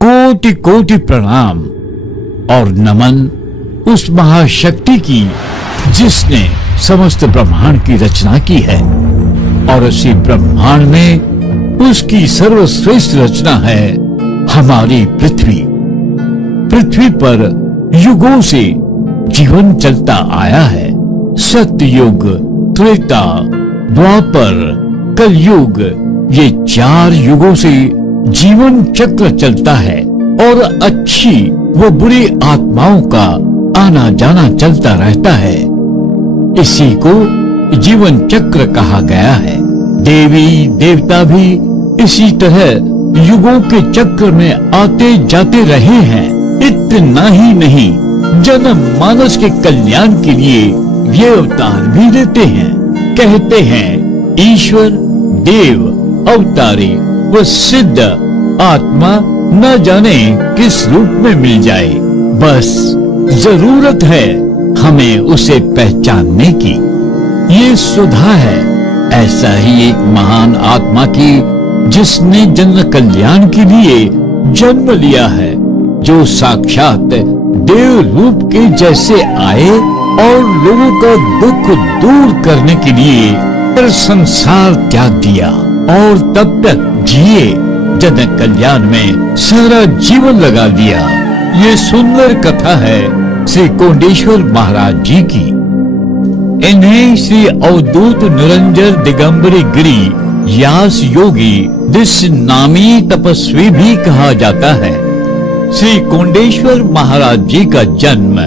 कोटि कोटि प्रणाम और नमन उस महाशक्ति की जिसने समस्त ब्रह्मांड की रचना की है और उसी ब्रह्मांड में उसकी सर्वश्रेष्ठ रचना है हमारी पृथ्वी। पृथ्वी पर युगों से जीवन चलता आया है। सतयुग, त्रेता, द्वापर, कलयुग, ये 4 युगों से जीवन चक्र चलता है और अच्छी व बुरी आत्माओं का आना जाना चलता रहता है। इसी को जीवन चक्र कहा गया है। देवी देवता भी इसी तरह युगों के चक्र में आते जाते रहे हैं। इतना ही नहीं, जन्म मानस के कल्याण के लिए ये अवतार भी लेते हैं। कहते हैं ईश्वर देव अवतारी व सिद्ध आत्मा न जाने किस रूप में मिल जाए, बस जरूरत है हमें उसे पहचानने की। ये सुधा है, ऐसा ही एक महान आत्मा की जिसने जन कल्याण के लिए जन्म लिया है, जो साक्षात देव रूप के जैसे आए और लोगों का दुख दूर करने के लिए फिर संसार त्याग दिया और तब तक जिए, जन कल्याण में सारा जीवन लगा दिया। ये सुंदर कथा है श्री कोंडेश्वर महाराज जी की। इन्हें श्री अवधूत निरंजन दिगंबरी गिरी यास योगी दिस नामी तपस्वी भी कहा जाता है। श्री कोंडेश्वर महाराज जी का जन्म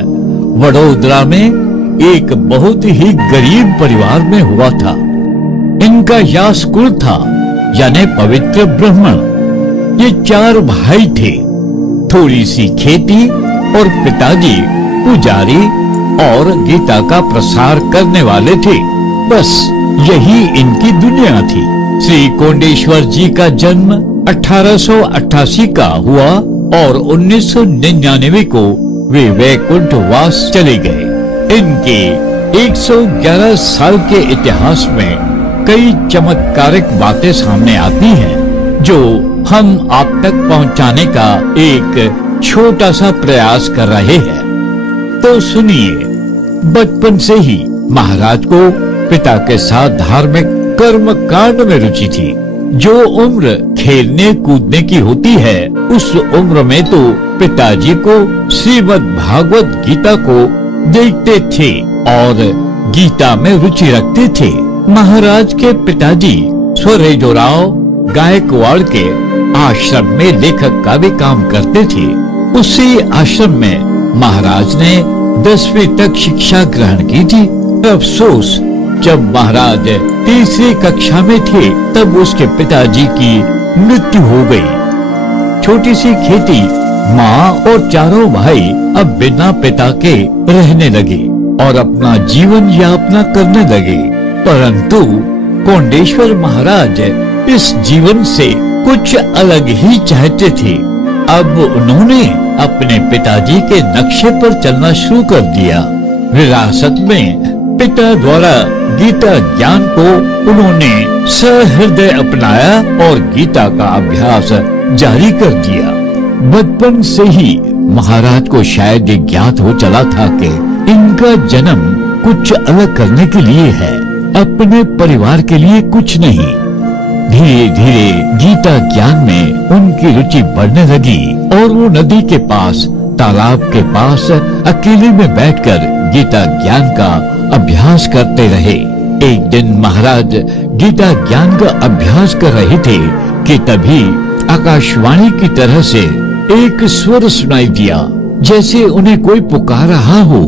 वडोदरा में एक बहुत ही गरीब परिवार में हुआ था। इनका यास कुल था, यानी पवित्र ब्राह्मण। ये 4 भाई थे, थोड़ी सी खेती और पिताजी पुजारी और गीता का प्रसार करने वाले थे। बस यही इनकी दुनिया थी। श्री कोंडेश्वर जी का जन्म 1888 का हुआ और 1999 को वे वैकुंठ वास चले गए। इनके 111 साल के इतिहास में कई चमत्कारिक बातें सामने आती हैं, जो हम आप तक पहुंचाने का एक छोटा सा प्रयास कर रहे हैं। तो सुनिए। बचपन से ही महाराज को पिता के साथ धार्मिक कर्म कांड में रुचि थी। जो उम्र खेलने कूदने की होती है, उस उम्र में तो पिताजी को श्रीमद् भागवत गीता को देखते थे और गीता में रुचि रखते थे। महाराज के पिताजी स्वरेजोराव गायकवाड़ के आश्रम में लेखक का भी काम करते थे। उसी आश्रम में महाराज ने 10वीं तक शिक्षा ग्रहण की थी। अफसोस, जब महाराज 3री कक्षा में थे तब उसके पिताजी की मृत्यु हो गई। छोटी सी खेती, माँ और 4 भाई अब बिना पिता के रहने लगे और अपना जीवन यापना करने लगे। परंतु कोंडेश्वर महाराज इस जीवन से कुछ अलग ही चाहते थे। अब उन्होंने अपने पिताजी के नक्शे पर चलना शुरू कर दिया। विरासत में पिता द्वारा गीता ज्ञान को उन्होंने सहृदय अपनाया और गीता का अभ्यास जारी कर दिया। बचपन से ही महाराज को शायद ज्ञात हो चला था कि इनका जन्म कुछ अलग करने के लिए है, अपने परिवार के लिए कुछ नहीं। धीरे धीरे गीता ज्ञान में उनकी रुचि बढ़ने लगी और वो नदी के पास, तालाब के पास अकेले में बैठकर गीता ज्ञान का अभ्यास करते रहे। एक दिन महाराज गीता ज्ञान का अभ्यास कर रहे थे कि तभी आकाशवाणी की तरह से एक स्वर सुनाई दिया, जैसे उन्हें कोई पुकार रहा हो।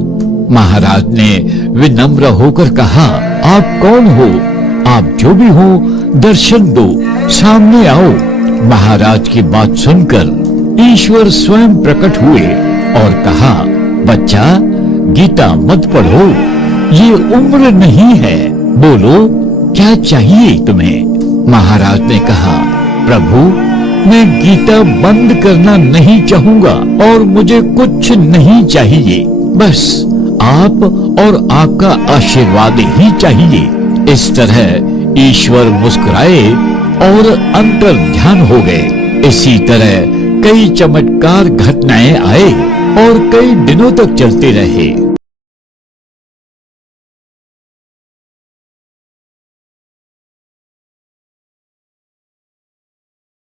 महाराज ने विनम्र होकर कहा, आप कौन हो? आप जो भी हो दर्शन दो, सामने आओ। महाराज की बात सुनकर ईश्वर स्वयं प्रकट हुए और कहा, बच्चा गीता मत पढ़ो, ये उम्र नहीं है, बोलो क्या चाहिए तुम्हें? महाराज ने कहा, प्रभु मैं गीता बंद करना नहीं चाहूंगा और मुझे कुछ नहीं चाहिए, बस आप और आपका आशीर्वाद ही चाहिए। इस तरह ईश्वर मुस्कुराए और अंतर ध्यान हो गए। इसी तरह कई चमत्कार घटनाएं आए और कई दिनों तक चलते रहे।